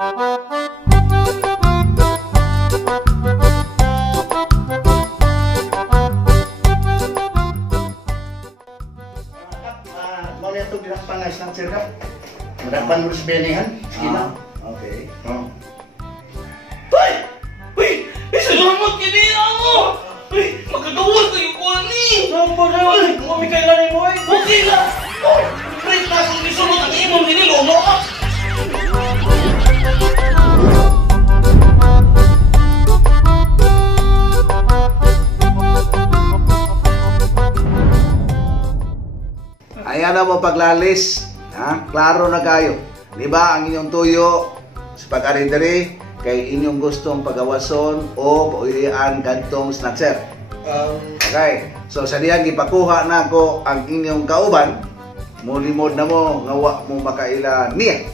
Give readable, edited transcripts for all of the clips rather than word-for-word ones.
Mau lihat tuh gerak panas nang cerdak. Madapan lurus benihan. Sige na. Okay. Hoy! Hoy! Salamat kini ako! Hoy! Magkagawa kayo ko ani! Sampo na. Kung may kailangan mo ay. Okay lang! Oh! Great na kung isunod ang imong dinilono ka! Ayan na mo paglalis. Ha? Klaro na kayo. Di ba ang inyong tuyo sa pag-aridere kay inyong gustong pagawason o paulian kantong snatcher. Okay. So sa diyan gipakuha na ko ang inyong kauban. Mulimod na mo ngawa mo makaila niya.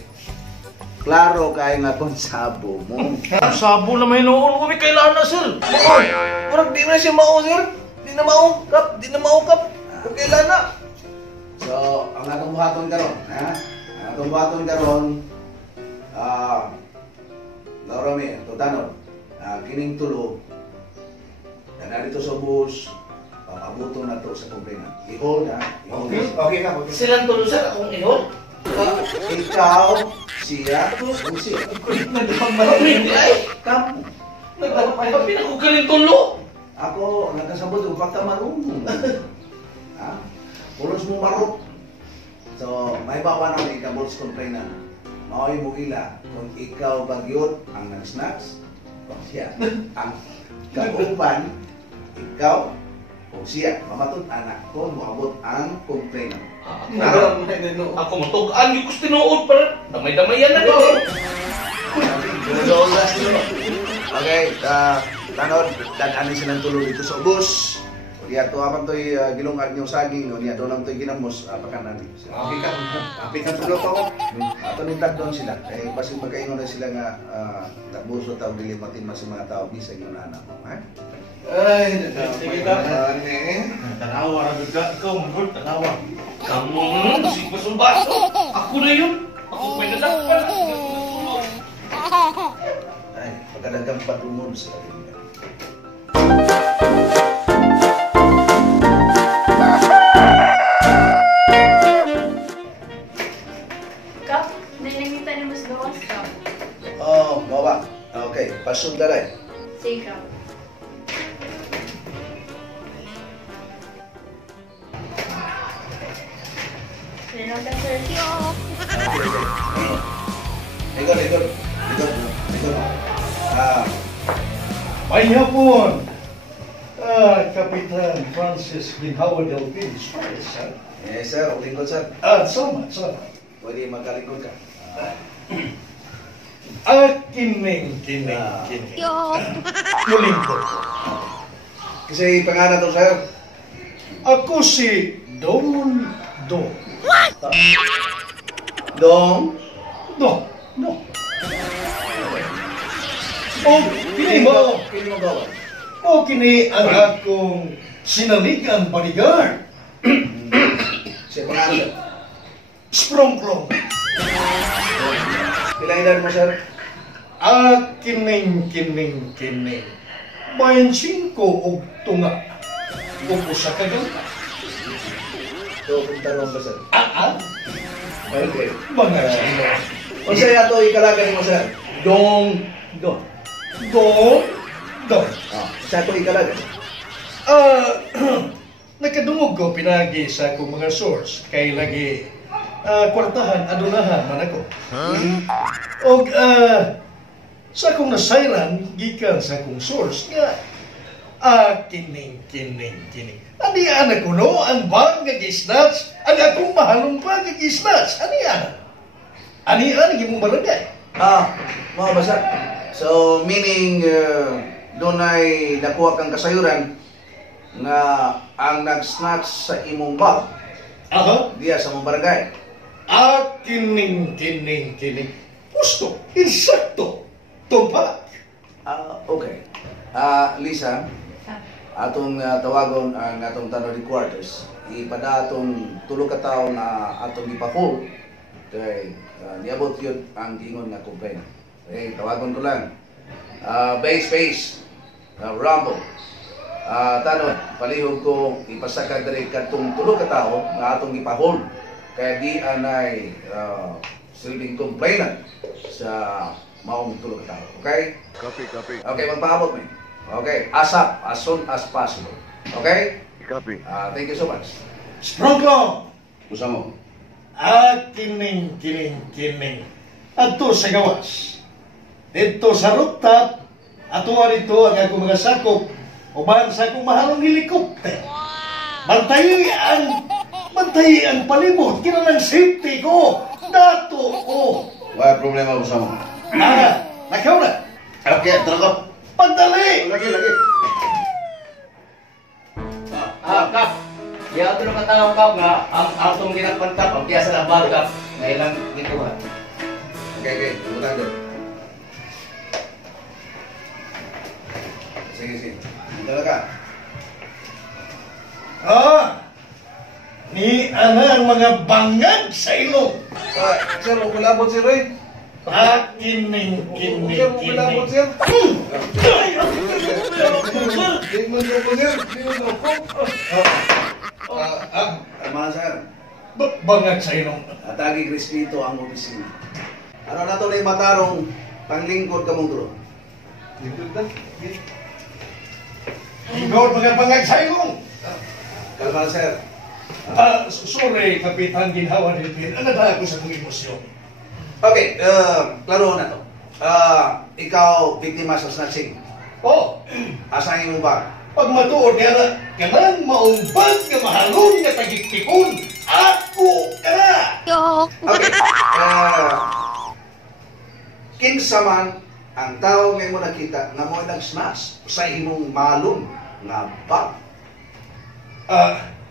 Klaro kay nga kung sabo mo. Sabo na may noon. Kung may kailangan na, sir. Parang di na siya mao, sir. Di na maukap. Di na maukap. Kung kailangan na. So, ang atong buhaton karon, ha? Ang atong buhaton karon, Laurami, tutanong, kining tulo, na dito sa bus, papabuto na to sa problema. I-hold, ha? Okay ka. Silang tulo sir, akong ihon? Ikaw, siya, kung siya. Hindi ay! Kamu. Pinakugaling tulo! Ako, nagkasabot yung fakta marunong. Ha? Pulos mo marot. So, may bawa naman ikabols complain na maoy mo ila kung ikaw bagyot ang nag-snacks o siya ang kauban ikaw o siya mamatod anak ko moabot ang complain. Ako matugaan yung gusto tinuod para damay-damayan na doon. Okay, tanod, dadaanin silang tulo dito sa ubos. Diya to apan to'y gilungag niyong saging, diya doon lang to'y ginamos, pakanan dito. Api ka tulo to. Ato nintag doon sila. Eh, basi magkaingon na sila nga tabuso tawag dilimatin mas mga tao bisag yung anak mo. Ha? Ay, Sige ka. Tanawa, rabid ka. Ikaw, Manhol, tanawa. Kamu, si Basumbaso. Ako na yun. Ako may nadakpan. Ay, pagkadagang patunod sa kanila. Kap, nanangita ni mas gawas ka. Oh, mawa. Okay, pasod dalay. Sige, Kap. Sino ka, sir? Likod. May hapon! Kapitan Francis Ginhawa del Pins, sir. Yes, sir. Lingkod, sir. Salamat. Pwede magkalingkod ka. Kining. Mulingkod ko. Kasi pangalan to, sir. Ako si Don. Dong. No. O, kini mo. Kini mo gawa. O, kini ang akong sinaligan bodyguard. Siya pangalan. Sprongklong. Ilang edad mo, sir? Kining. 25 og tunga. Ug usa ka gawta. So, kung tarong ka, sir. Okay. Mga O sa'yo ito, ikalagay mo, sir. Dong. Don. Sa ito ikalagay. Nakadungog ko pinagi sa akong mga source kay lagi kwartahan, adunahan man ako. Og sa akong nasayran gikan sa akong source nga kining. Ani anak ko no ang bag nga gisnats, ang akong mahalong bag nga gisnats. Ani gimong barangay. Mga basa. So, meaning, doon ay nakuha kang kasayuran nga ang nag-snatch sa imong bag diya sa mong barangay. Kining. Gusto, insakto, tumpak. Okay. Lisa, atong tawagon ang atong tanong quarters. Ipada atong tulo ka taon na atong ipakul kay niabot yun ang ingon nga complaint. tawagon ko lang. Base, Rumble. Tanod, palihog ko ipasaka diri katong tulo ka tao nga atong ipahol kaya di anay silbing complainant sa maong tulo ka tao. Okay? Copy. Okay, magpahabot mo. Okay, ASAP, as soon as possible. Okay? Copy. Thank you so much. Stronglaw! Usa mo. Kining. Adto sa gawas. Dito sa rooftop, ato rito ang akong mga sakop uban sa akong mahalong helikopter. Bantayi ang palibot, kinang safety ko, dato ko. Wala problema usa mo. Nakaw na. Okay, tara. Pagdali! Lagi. Kap. Diya ito naman tawang kap nga, ang atong ginagpantap, ang piyasa na bagap, na ilang dito ha. Okay. Pumunta doon. Sige. Dala ka. Ni ang mga bangag sa ilong. Sir, kulabot sir, eh. Kining. Kulabot sir. Di mo ko sir. Mga sir, Bangag sa ilong. atagi respeto ang opisina. Ano na to na yung matarong panglingkod ka mong duro? Ingod mga bangag sa ilong. Kalma sir. Sorry, Kapitan Ginhawa Nilpin. Nadala ko sa kong emosyon. Okay, klaro na to. Ikaw, biktima sa snatching. Asahin mo ba? Pag matuod nga na, kanang maumbag nga mahalon nga tagiktikon, ako ka! Okay. Kinsa man ang tao nga mo nakita nga mo nag-snatch sa imong malon nga bag.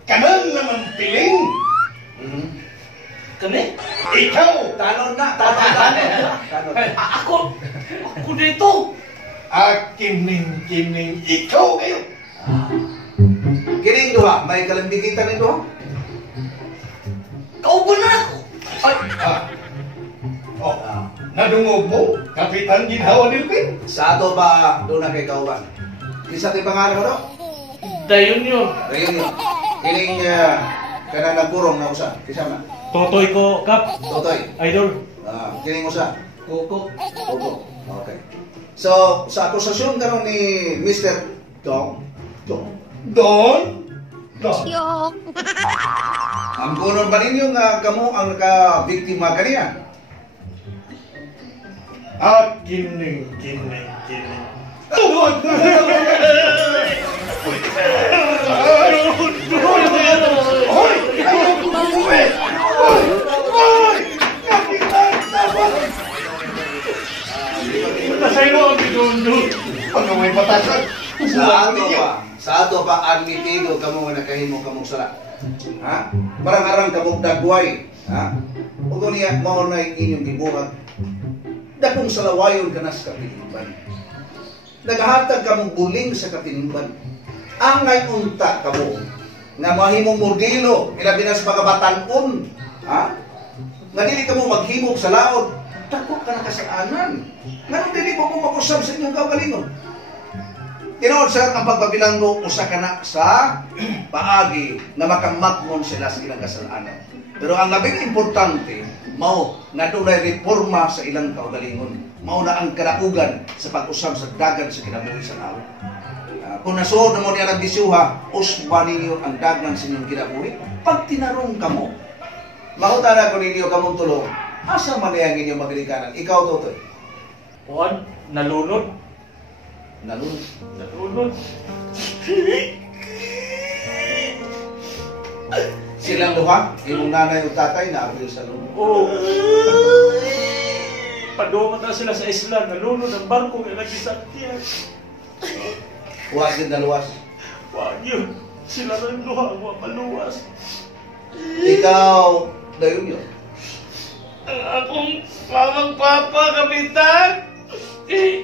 Kanang naman piling, Kani? ikaw! Tanon na. Ako dito. Kining, ikaw kayo! Kining duha, may kalambigitan ng duha? Kauban na ako. Nadungog mo, Kapitan Ginhawa Nilpin? Sa ato ba doon na kay kauban? Isa tayo pangalan mo daw? Dayon yun. Ngayon yun. Kining kanang nagpurong na usa. Kisa na. Totoy ko, Kap. Totoy. Idol. Kining usa. Koko. Opo. Okay. So, sa akusasyon karon ni Mr. Don. Don? Ang kunon ba ninyo nga kamo ang naka-biktima kaniya? Kining. Tuhod! Pagaway batasan. Sa ato pa admitido kamo nga nakahimo kamong sala. Ha? Marang-arang kamong dagway, ha? Ug niya mao na inyong gibuhat. Dakong salawayon ka na sa katinimban. Nagahatag kamong buling sa katinimban. Angay unta kamo nga mahimong mordilo ilabi na sa pagabatan-on, ha? Nga dili kamo maghimog sa laod. Dako ka na kasalanan. Nga dili mo mo makusab sa inyong kaugalingon. Tinood sir, ang pagbabilanggo usa ka na sa paagi na makamatmon sila sa ilang kasalanan. Pero ang labing importante, mao nga dunay reforma sa ilang kaugalingon. Mao na ang kadaugan sa pag-usab sa dagan sa kinabuhi sa tao. Kung nasuod na mo niya ng bisyuha, usba ninyo ang dagan sa inyong kinabuhi. Pag tinarong kamo, mahutana ko ninyo kamong tulong, asa man ang inyong magalikanan? Ikaw, Totoy. Juan, nalunod. Nalunod. Silang duha, imong nanay o tatay na apil sa lunod. Oo. Paduman na sila sa isla, nalunod ang barko ng lagi sa tiyan. Huwas din na luwas. Wag yun. Sila rin luha, huwag maluwas. Ikaw, dayon yun. Ang akong mamang papa, Kapitan,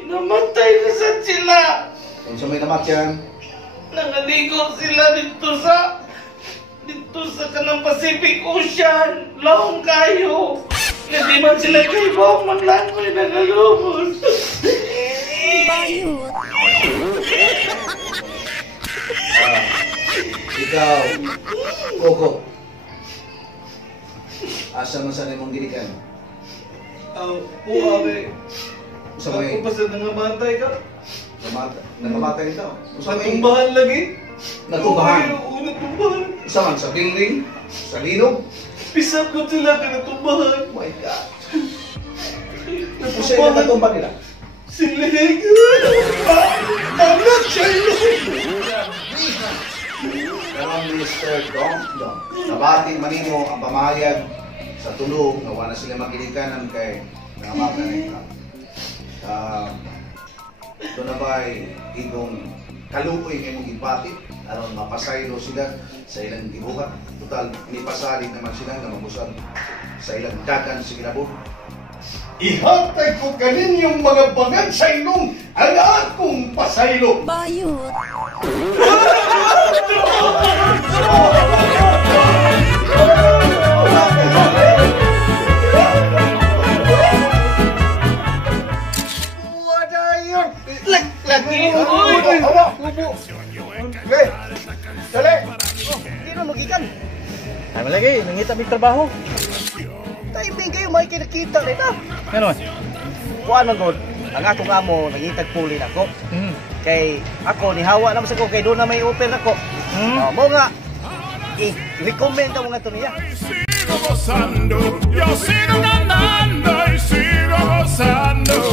namatay na sa sila. Kung sa may namatyan, Nangaligo sila dito sa kanang Pacific Ocean. Lahong kayo. Hindi man sila kay Bong maglangoy na galumos. Ikaw, Coco. Asa man sa nimong gilikan? Po, abe. Sa may Ako pa sa nangamatay ka. nangamatay ito. Sa may Natumbahan lagi. Natumbahan? Oo, natumbahan. Isa man sa building, sa linog. Pisap ko sila natumbahan. Oh my God. Kasi yung natumba nila. Silig. Anak siya Karang Mr. Dong, nabating manimo ang pamahayag sa tulong na wala sila magilikanan kay nangamatay na ito. Ito na ba'y igong kaluoy ng imong ipatid aron mapasaylo sila sa ilang gibuhat. Total, nipasalig naman sila na mabusan sa ilang dagan sa kinabot. Ihatay ko kaninyong mga bangag sa ilong ang akong pasaylo. Bayot. Lagi. Okay, dali. Hindi na magikan. Ay malagi, nangita may trabaho. Timing kayo, may kinakita rin ah. Ano man? Kuhaan man God, ang akong amo, nangitag pulin ako. Kay ako, nihawa naman sa ko, kay doon na may open ako. Mo nga, i-recommend ang mga ito niya. Sigo gozando, yo sigo ganando y sigo gozando.